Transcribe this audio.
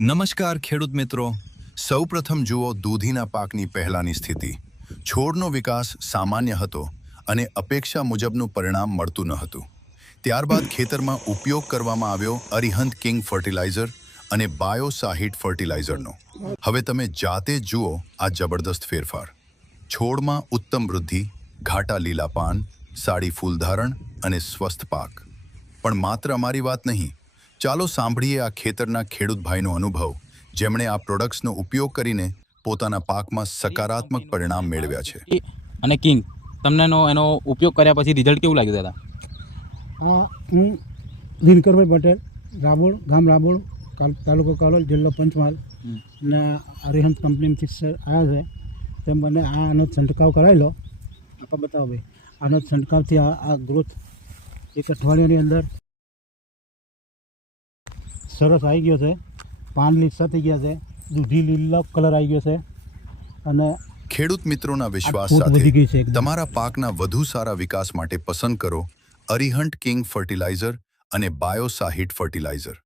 નમસ્કાર ખેડૂત મિત્રો, સૌપ્રથમ જુઓ દૂધીના પાકની પહેલાની સ્થિતિ. છોડનો વિકાસ સામાન્ય હતો અને અપેક્ષા મુજબનું પરિણામ મળતું ન હતું. ત્યારબાદ ખેતરમાં ઉપયોગ કરવામાં આવ્યો અરિહંત કિંગ ફર્ટિલાઇઝર અને બાયોસાહિટ ફર્ટિલાઇઝરનો. હવે તમે જાતે જ જુઓ આ જબરદસ્ત ફેરફાર. છોડમાં ઉત્તમ વૃદ્ધિ, ઘાટા લીલા પાન, સાડી ફૂલધારણ અને સ્વસ્થ પાક. પણ માત્ર અમારી વાત નહીં, ચાલો સાંભળીએ આ ખેતરના ખેડૂત ભાઈનો અનુભવ, જેમણે આ પ્રોડક્ટ્સનો ઉપયોગ કરીને પોતાના પાકમાં સકારાત્મક પરિણામ મેળવ્યા છે. અને કિંગ તમને એનો ઉપયોગ કર્યા પછી રિઝલ્ટ કેવું લાગ્યું દાદા? હું દિનકરભાઈ પટેલ, રાબોડ ગામ રાબોડ, તાલુકો કાલોલ, જિલ્લો પંચમહાલ ને અરિહંત કંપનીમાંથી આવ્યા છે. તેમ મને આનો છંટકાવ કરાવેલો. આપણે બતાવો ભાઈ, આનો છંટકાવથી આ ગ્રોથ એક અઠવાડિયાની અંદર સરસ આવી ગયો છે. પાન લીસા થઈ ગયા છે, દૂધી લીલો કલર આવી ગયો છે અને ખેડૂત મિત્રોના વિશ્વાસ ફૂટ વધી ગઈ છે સાથે એકદમ. તમારા પાકના વધુ સારા વિકાસ માટે પસંદ કરો અરિહંત કિંગ ફર્ટિલાઇઝર અને બાયોસાહિટ ફર્ટિલાઇઝર.